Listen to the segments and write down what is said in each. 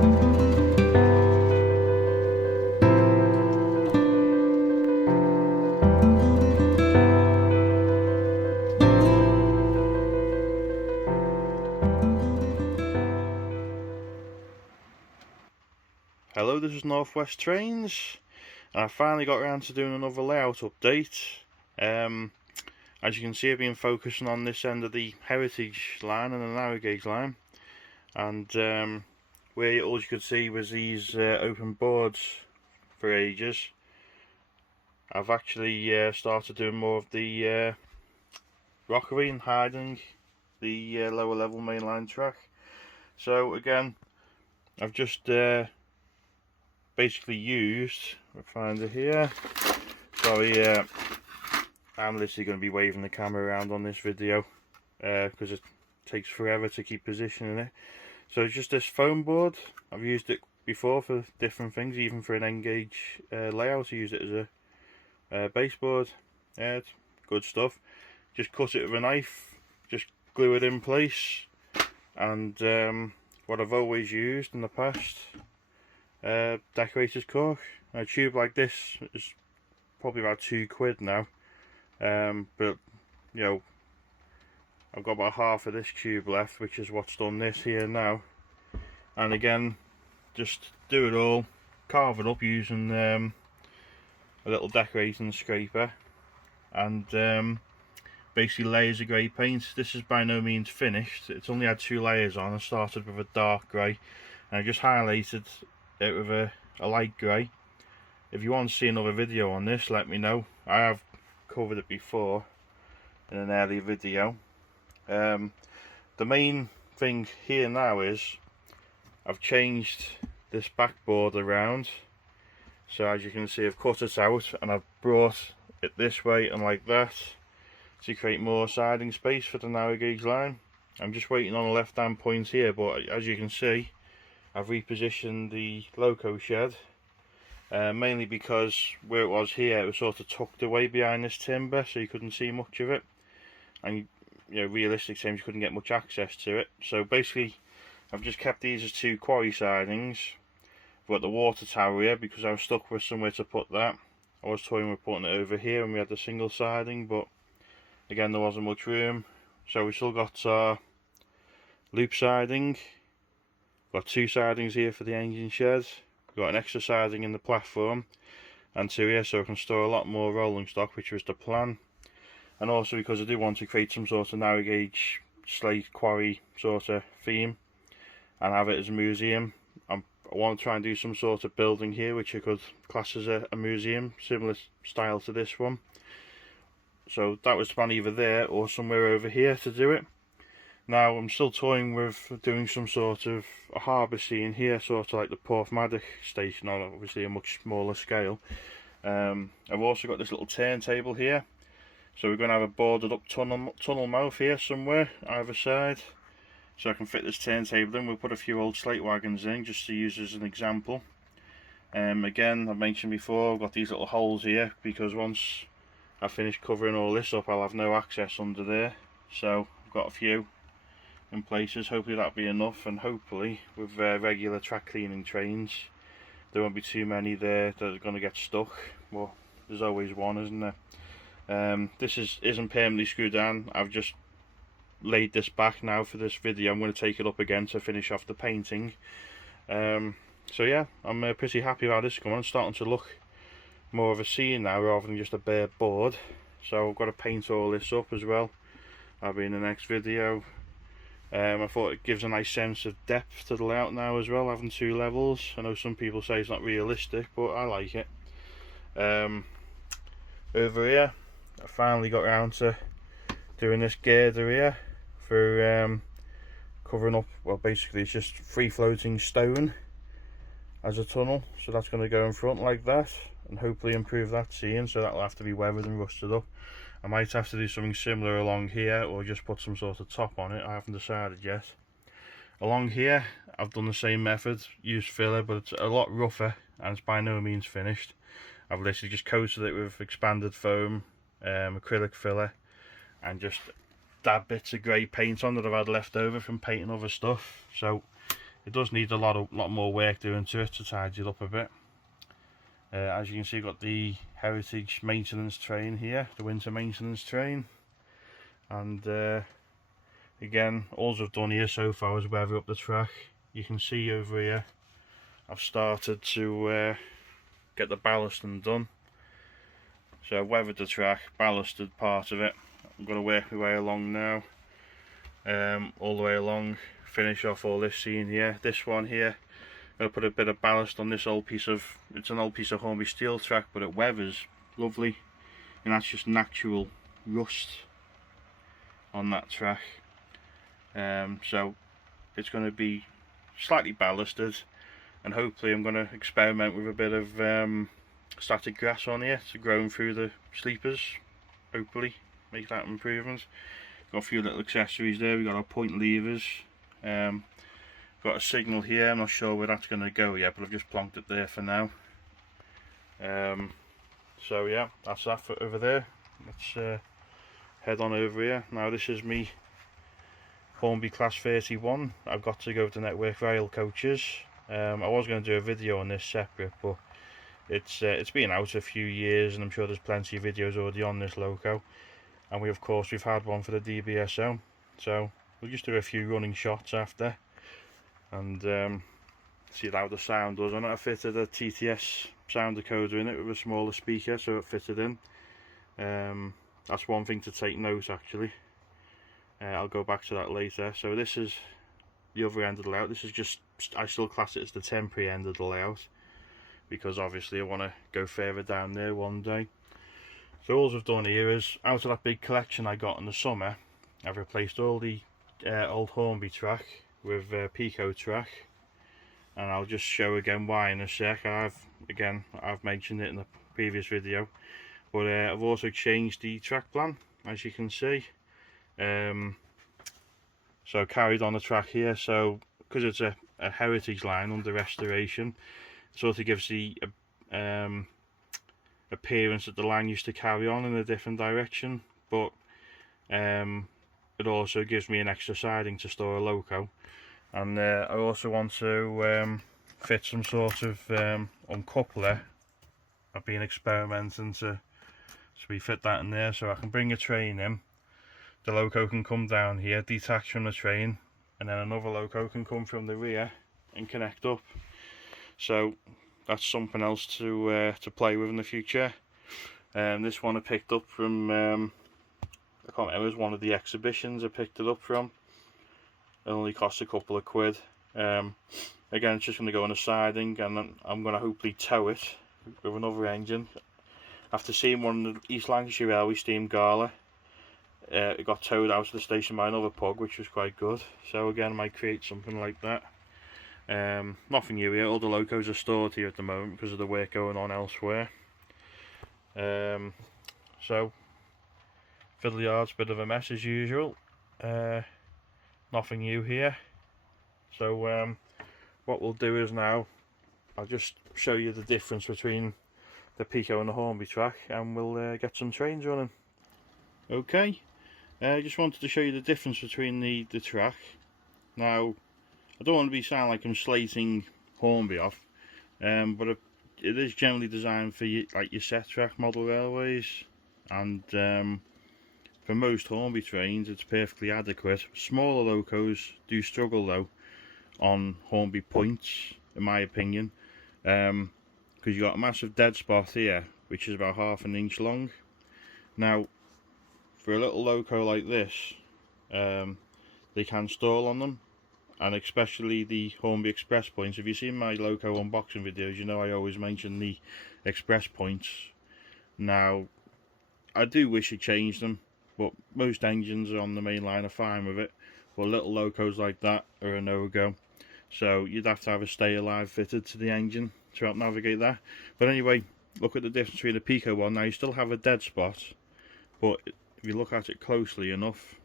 Hello, this is Northwest Trains, and I finally got around to doing another layout update. As you can see, I've been focusing on this end of the heritage line and the narrow gauge line, and where all you could see was these open boards for ages. I've actually started doing more of the rockery and hiding the lower level mainline track. So again, I've just basically used, I'll find it here. Sorry, I'm literally going to be waving the camera around on this video because it takes forever to keep positioning it. So it's just this foam board. I've used it before for different things, even for an N gauge layout. I used it as a baseboard. Yeah, it's good stuff. Just cut it with a knife, just glue it in place, and what I've always used in the past, decorator's cork. A tube like this is probably about £2 now, but you know, I've got about half of this tube left, which is what's done this here now. And again, just do it all, carve it up using a little decorating scraper, and basically layers of grey paint. This is by no means finished, it's only had 2 layers on. I started with a dark grey and I just highlighted it with a light grey. If you want to see another video on this, let me know. I have covered it before in an earlier video. The main thing here now is I've changed this backboard around. So as you can see, I've cut it out and I've brought it this way and like that to create more siding space for the narrow gauge line. I'm just waiting on the left hand point here, but as you can see, I've repositioned the loco shed, mainly because where it was here, it was sort of tucked away behind this timber, so you couldn't see much of it, and you know, realistic terms, you couldn't get much access to it. So basically, I've just kept these as 2 quarry sidings. I've got the water tower here because I was stuck with somewhere to put that. I was toying with putting it over here when we had the single siding, but again, there wasn't much room. So we still got our loop siding. Got 2 sidings here for the engine shed. We've got an extra siding in the platform and 2 here, so I can store a lot more rolling stock, which was the plan. And also because I do want to create some sort of narrow gauge slate quarry sort of theme and have it as a museum. I want to try and do some sort of building here which I could class as a museum, similar style to this one. So that was the plan, either there or somewhere over here to do it. Now I'm still toying with doing some sort of a harbour scene here, sort of like the Porthmadog station, on obviously a much smaller scale. I've also got this little turntable here, so we're going to have a boarded up tunnel mouth here somewhere either side, so I can fit this turntable in. We'll put a few old slate wagons in just to use as an example. Again, I've mentioned before, I've got these little holes here because once I finish covering all this up, I'll have no access under there. So I've got a few in places. Hopefully that'll be enough, and hopefully with regular track cleaning trains there won't be too many there that are going to get stuck. Well, there's always one, isn't there? This isn't permanently screwed down. I've just laid this back now for this video. I'm going to take it up again to finish off the painting. So yeah, I'm pretty happy about this going on. It's starting to look more of a scene now rather than just a bare board. So I've got to paint all this up as well. That'll be in the next video. I thought it gives a nice sense of depth to the layout now as well, having 2 levels. I know some people say it's not realistic, but I like it. Over here, I finally got around to doing this girder here for covering up, well basically it's just free floating stone as a tunnel, so that's going to go in front like that and hopefully improve that scene. So that'll have to be weathered and rusted up. I might have to do something similar along here, or just put some sort of top on it. I haven't decided yet. Along here I've done the same method, used filler, but it's a lot rougher and it's by no means finished. I've literally just coated it with expanded foam, acrylic filler, and just dab bits of grey paint on that I've had left over from painting other stuff. So it does need a lot more work doing to it to tidy it up a bit. As you can see, got the heritage maintenance train here, the winter maintenance train, and again, all I've done here so far is weather up the track. You can see over here I've started to get the ballasting done. So I've weathered the track, ballasted part of it. I'm going to work my way along now, all the way along, finish off all this scene here. This one here, I'm going to put a bit of ballast on this old piece of, it's an old piece of hornby steel track, but it weathers lovely, and that's just natural rust on that track. So it's going to be slightly ballasted, and hopefully I'm going to experiment with a bit of static grass on here to grow through the sleepers, hopefully make that improvement. Got a few little accessories there. We got our point levers, got a signal here. I'm not sure where that's going to go yet, but I've just plonked it there for now. So yeah, that's that for over there. Let's head on over here. Now this is me Hornby Class 31. I've got to go to Network Rail Coaches. I was going to do a video on this separate, but it's been out a few years, and I'm sure there's plenty of videos already on this loco. And we've had one for the DBSO, so we'll just do a few running shots after, and see how the sound does. I fitted a TTS sound decoder in it with a smaller speaker, so it fitted in. That's one thing to take note, actually. I'll go back to that later. So this is the other end of the layout. This is just, I still class it as the temporary end of the layout, because obviously I want to go further down there one day. So all I've done here is, out of that big collection I got in the summer, I've replaced all the old Hornby track with peco track, and I'll just show again why in a sec. I've mentioned it in the previous video, but I've also changed the track plan, as you can see. So carried on the track here, so because it's a heritage line under restoration, it sort of gives the appearance that the line used to carry on in a different direction, but it also gives me an extra siding to store a loco. And I also want to fit some sort of uncoupler. I've been experimenting to fit that in there, so I can bring a train in, the loco can come down here, detach from the train, and then another loco can come from the rear and connect up. So that's something else to play with in the future. This one I picked up from, I can't remember, it was one of the exhibitions I picked it up from. It only cost a couple of quid. Again, it's just going to go on a siding, and I'm going to hopefully tow it with another engine. After seeing one of the East Lancashire Railway steam gala, it got towed out of the station by another pug, which was quite good. So again, I might create something like that. Nothing new here. All the locos are stored here at the moment because of the work going on elsewhere. So fiddle yard's a bit of a mess as usual. Nothing new here. So what we'll do is now I'll just show you the difference between the peco and the Hornby track, and we'll get some trains running. Okay, I just wanted to show you the difference between the track. Now, I don't want to be sound like I'm slating Hornby off, but it is generally designed for like your set track model railways, and for most Hornby trains it's perfectly adequate. Smaller locos do struggle though on Hornby points, in my opinion, because you've got a massive dead spot here which is about ½ an inch long. Now for a little loco like this, they can stall on them, and especially the Hornby express points. If you've seen my loco unboxing videos, you know I always mention the express points. Now I do wish it changed them, but most engines on the main line are fine with it, but little locos like that are a no-go. So you'd have to have a stay alive fitted to the engine to help navigate that. But anyway, look at the difference between the peco one. Now you still have a dead spot, but if you look at it closely enough,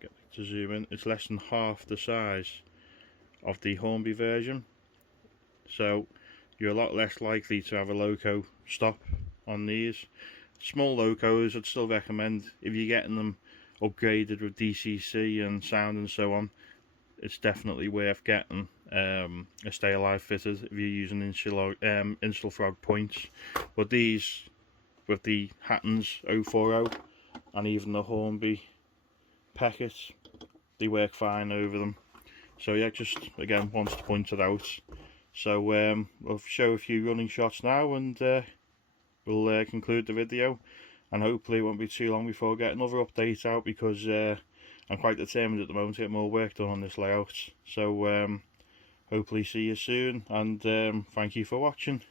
get to zoom in, it's less than half the size of the Hornby version. So you're a lot less likely to have a loco stop on these. Small locos I'd still recommend, if you're getting them upgraded with DCC and sound and so on, it's definitely worth getting. a stay alive fitted if you're using Instafrog points. But these, with the Hattons 040 and even the Hornby packets, they work fine over them. So yeah, just again wanted to point it out. So we'll show a few running shots now, and we'll conclude the video. And hopefully it won't be too long before I get another update out, because I'm quite determined at the moment to get more work done on this layout. So hopefully see you soon, and thank you for watching.